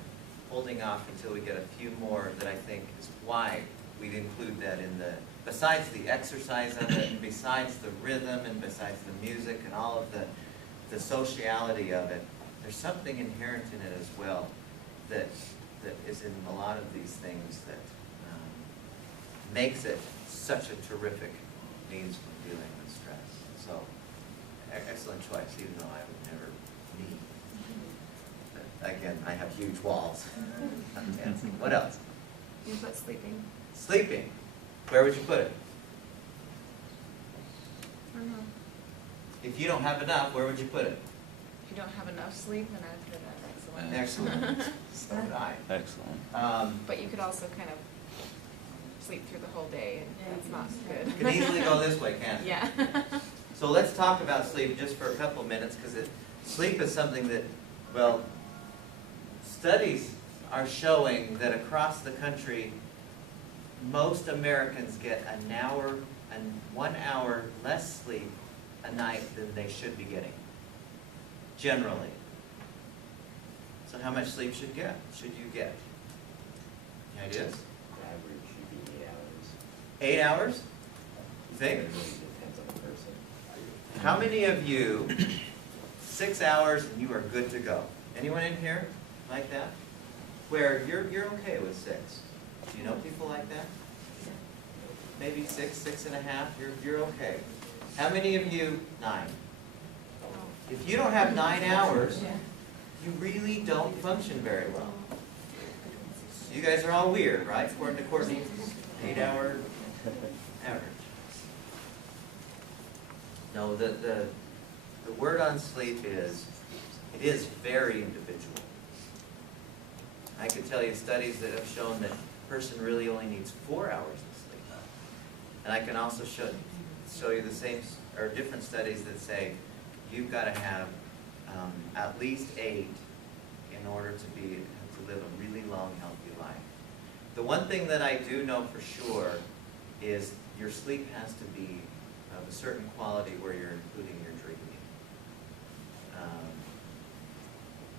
holding off until we get a few more that I think is why we'd include that in the, besides the exercise of it, and besides the rhythm, and besides the music, and all of the sociality of it, there's something inherent in it as well that is in a lot of these things that makes it such a terrific means for dealing with stress. So, excellent choice, even though I would never need. But again, I have huge walls. I'm dancing. What else? You put sleeping. Sleeping. Where would you put it? I don't know. If you don't have enough, where would you put it? If you don't have enough sleep, then I would put it at excellent. Excellent. So would I. Excellent. But you could also kind of sleep through the whole day, and that's not It good. can easily go this way, can't it? Yeah. So let's talk about sleep just for a couple of minutes, because sleep is something that, well, studies are showing that across the country, most Americans get an hour and 1 hour less sleep a night than they should be getting, generally. So how much sleep should you get? Any ideas? Average should be 8 8 hours. hours? You think? It really depends on the person. How many of you, 6 hours and you are good to go? Anyone in here like that? Where you're okay with 6? Do you know people like that? Maybe 6, 6.5, you're okay. How many of you, 9? If you don't have 9 hours, you really don't function very well. You guys are all weird, right? According to Courtney's 8-hour average. No, the word on sleep is, it is very individual. I could tell you studies that have shown that a person really only needs 4 hours of sleep. And I can also show you the same, or different studies that say you've got to have at least 8 in order to live a really long, healthy life. The one thing that I do know for sure is your sleep has to be of a certain quality where you're including your dreaming.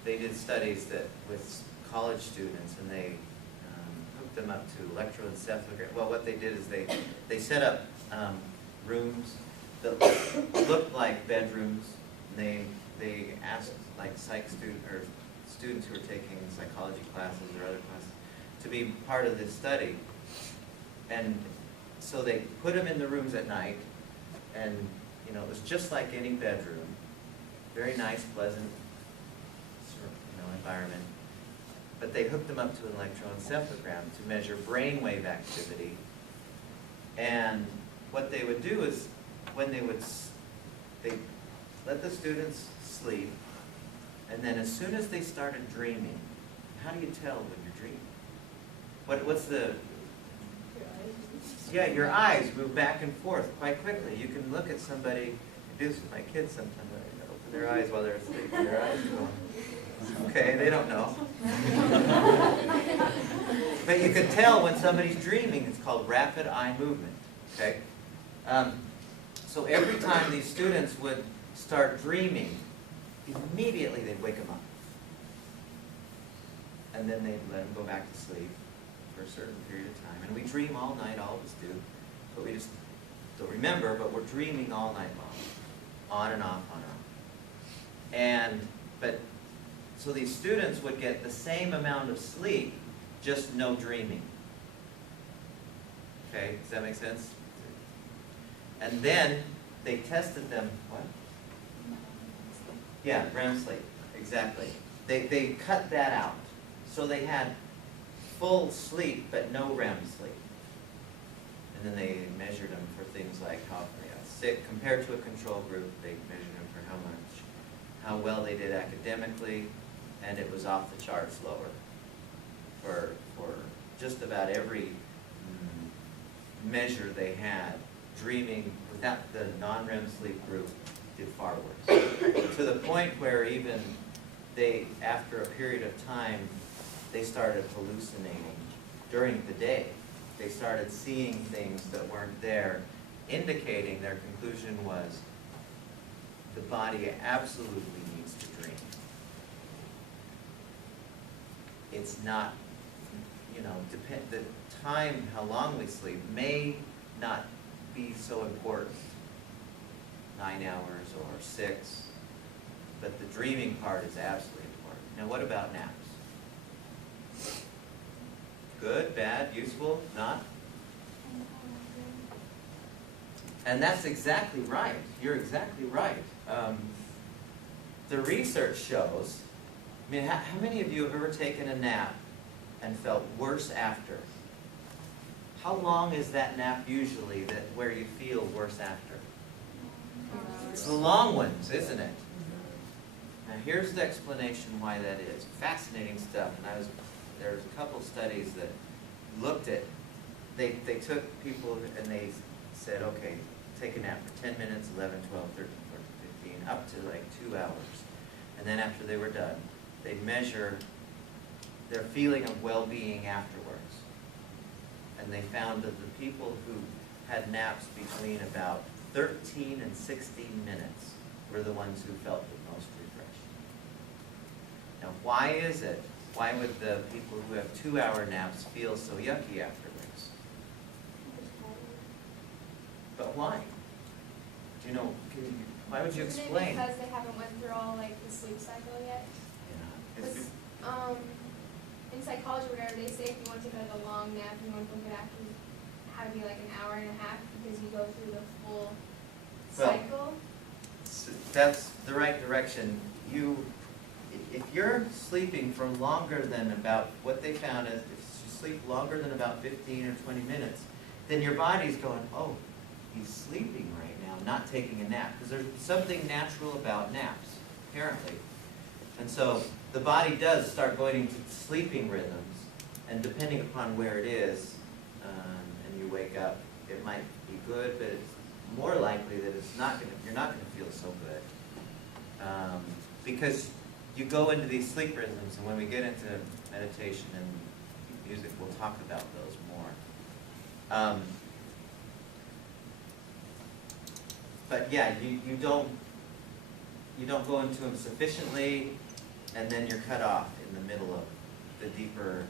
They did studies that with college students, and they hooked them up to electroencephalogram. Well, what they did is they set up rooms that looked like bedrooms. They asked like students who were taking psychology classes or other classes to be part of this study. And so they put them in the rooms at night, and it was just like any bedroom, very nice, pleasant environment. But they hooked them up to an electroencephalogram to measure brainwave activity. And what they would do is, when they let the students sleep, and then as soon as they started dreaming, how do you tell when you're dreaming? What's the... Yeah, your eyes move back and forth quite quickly. You can look at somebody, I do this with my kids sometimes, I open their eyes while they're asleep, and their eyes go, okay, they don't know. But you can tell when somebody's dreaming. It's called rapid eye movement, okay? So every time these students would start dreaming, immediately they'd wake them up. And then they'd let them go back to sleep for a certain period of time. And we dream all night, all of us do. But we just don't remember, but we're dreaming all night long. On and off, on and off. So these students would get the same amount of sleep, just no dreaming. Okay, does that make sense? And then they tested them, what? Yeah, REM sleep, exactly. They cut that out. So they had full sleep, but no REM sleep. And then they measured them for things like how sick, compared to a control group, they measured them for how well they did academically, and it was off the charts lower for just about every measure they had. Dreaming without the non-REM sleep group did far worse. To the point where even after a period of time, they started hallucinating during the day. They started seeing things that weren't there, indicating their conclusion was the body absolutely needs to dream. It's not, the time, how long we sleep may not be so important, 9 hours or 6, but the dreaming part is absolutely important. Now what about naps? Good, bad, useful, not? And that's exactly right. You're exactly right. The research shows, how many of you have ever taken a nap and felt worse after? How long is that nap usually where you feel worse after? It's the long ones, isn't it? Now here's the explanation why that is. Fascinating stuff. And there's a couple studies that looked at they took people and they said, okay, take a nap for 10 minutes, 11, 12, 13, 14, 15, up to like 2 hours. And then after they were done, they'd measure their feeling of well-being afterwards. And they found that the people who had naps between about 13 and 16 minutes were the ones who felt the most refreshed. Now, why is it? Why would the people who have 2-hour naps feel so yucky afterwards? But why? Do you know, why would you Isn't it explain? because they haven't went through all like the sleep cycle yet? Yeah, it's- Because, in psychology or whatever, they say if you want to take like a long nap, you want to go back and have it be like an hour and a half because you go through the full Well, cycle. That's the right direction. If you're sleeping for longer than about, what they found is if you sleep longer than about 15 or 20 minutes, then your body's going, oh, he's sleeping right now, not taking a nap. Because there's something natural about naps, apparently. And so the body does start going into sleeping rhythms, and depending upon where it is, and you wake up, it might be good, but it's more likely that you're not gonna feel so good. Because you go into these sleep rhythms, and when we get into meditation and music, we'll talk about those more. But yeah, you don't go into them sufficiently, and then you're cut off in the middle of the deeper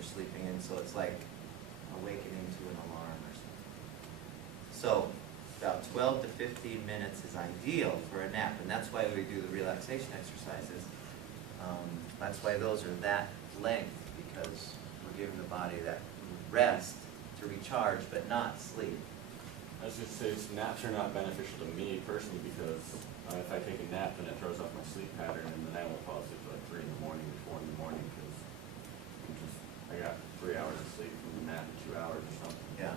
sleeping, and so it's like awakening to an alarm or something. So about 12 to 15 minutes is ideal for a nap, and that's why we do the relaxation exercises. That's why those are that length, because we're giving the body that rest to recharge, but not sleep. I was just say, naps are not beneficial to me personally because if I take a nap, then it throws off my sleep pattern, and then I won't fall asleep till like 3 in the morning, 4 in the morning, because I got 3 hours of sleep from the nap in 2 hours or something. Yeah.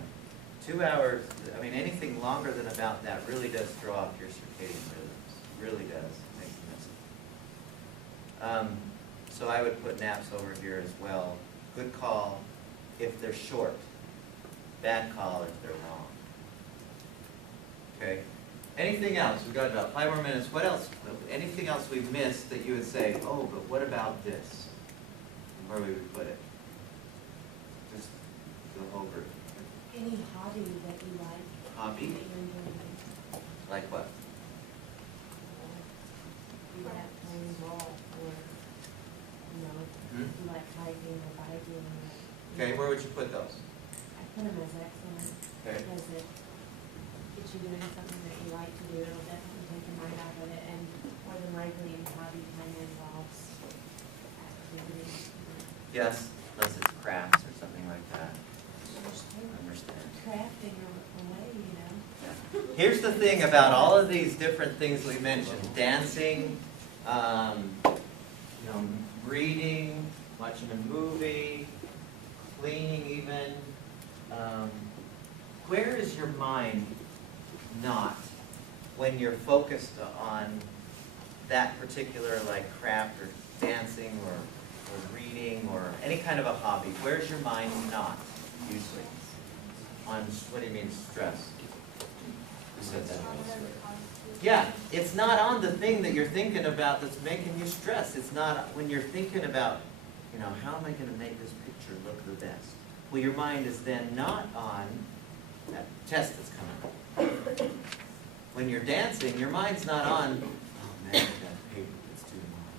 2 hours, I mean, anything longer than about that really does throw off your circadian rhythms. Really does. Makes you miss it. So I would put naps over here as well. Good call if they're short. Bad call if they're long. Okay. Anything else? We've got about 5 more minutes. What else? Anything else we've missed that you would say, oh, but what about this? Where we would put it? Just go over it. Any hobby that you like? Hobby? That you're enjoying? Like what? You like playing golf, or, you know, you like hiking or biking, or. Okay, where would you put those? I put them as excellent, Okay. because it gets you doing something that you like to do, it'll definitely take your mind out of it, and more than likely, hobby kind of involves activity. Yes, unless it's crafts or something like that. I understand. Crafting away, you know. Here's the thing about all of these different things we mentioned: dancing, reading, watching a movie, cleaning, even. Where is your mind not when you're focused on that particular craft or dancing or reading or any kind of a hobby? Where's your mind not usually? On, what do you mean, stress? Who said that? Yeah, it's not on the thing that you're thinking about that's making you stress. It's not when you're thinking about, how am I going to make this picture look the best? Well, your mind is then not on that test that's coming up. When you're dancing, your mind's not on, oh man, that paper is too long.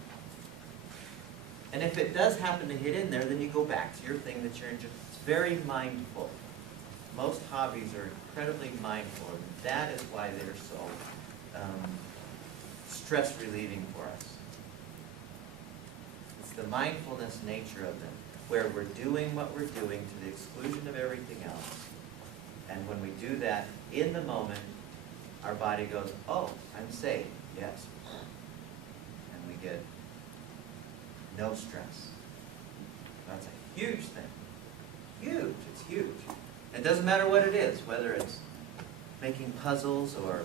And if it does happen to hit in there, then you go back to your thing that you're enjoying. It's very mindful. Most hobbies are incredibly mindful, and that is why they're so stress relieving for us. It's the mindfulness nature of them, where we're doing what we're doing to the exclusion of everything else. And when we do that in the moment, our body goes, oh, I'm safe, yes. And we get no stress. That's a huge thing. Huge, it's huge. It doesn't matter what it is, whether it's making puzzles or,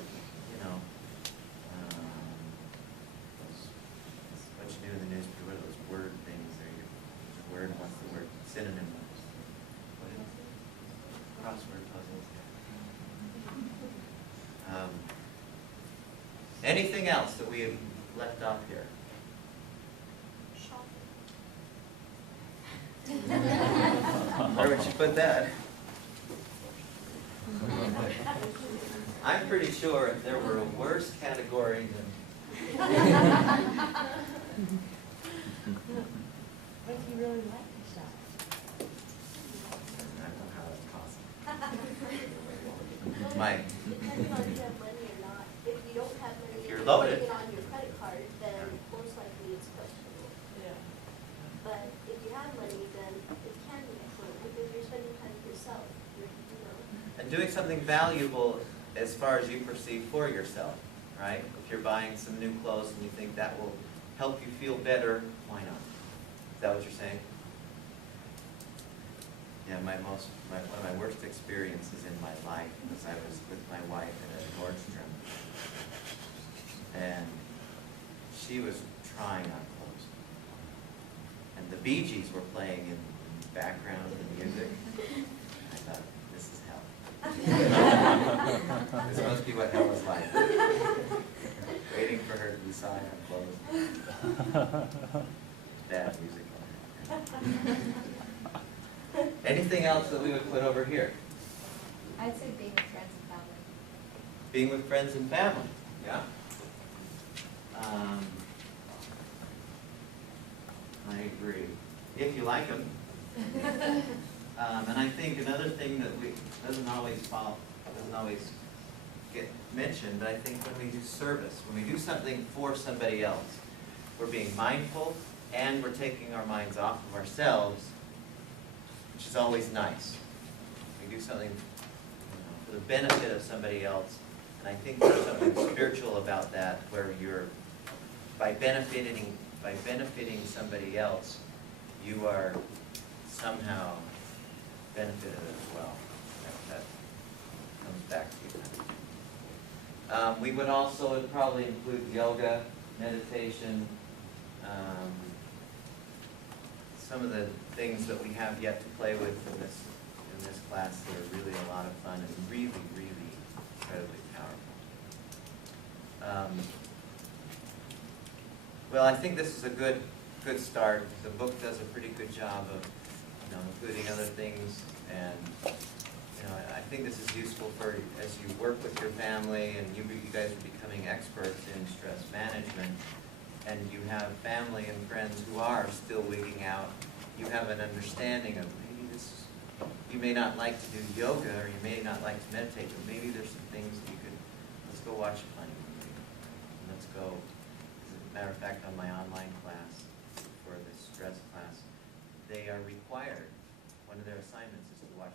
what you do in the newspaper, what are those word things there? Word, what's the word? Synonym. What is it? crossword puzzles. Anything else that we have left off here? Where would you put that? I'm pretty sure if there were a worse category than What if you really like to shop? I don't know how that's possible. Mike, Depending on if you have money or not. If you don't have money, If you're and loaded. putting it on your credit card, then most likely it's questionable. Yeah. But if you have money, then it can be excellent because you're spending time with yourself. and doing something valuable as far as you perceive for yourself, right? If you're buying some new clothes and you think that will help you feel better, why not? Is that what you're saying? Yeah, one of my worst experiences in my life was I was with my wife at a Nordstrom, and she was trying on clothes, and the Bee Gees were playing in the background of the music. I thought, this is hell. This must be what hell is like. Waiting for her to decide on clothes. Bad music. Anything else that we would put over here? I'd say being with friends and family. Being with friends and family, yeah. I agree. If you like them. And I think another thing that doesn't always get mentioned, but I think when we do service, when we do something for somebody else, we're being mindful and we're taking our minds off of ourselves, which is always nice. We do something for the benefit of somebody else, and I think there's something spiritual about that, where you're by benefiting somebody else, you are somehow benefited as well. That comes back to you. We would also probably include yoga, meditation, some of the things that we have yet to play with in this class that are really a lot of fun and really, really incredibly powerful. Well, I think this is a good start. The book does a pretty good job of including other things, and I think this is useful for as you work with your family and you guys are becoming experts in stress management, and you have family and friends who are still wigging out. You have an understanding of maybe you may not like to do yoga or you may not like to meditate, but maybe there's some things that you could, let's go watch a funny movie. Let's go, as a matter of fact, on my online class, for the stress class, they are required, one of their assignments is to watch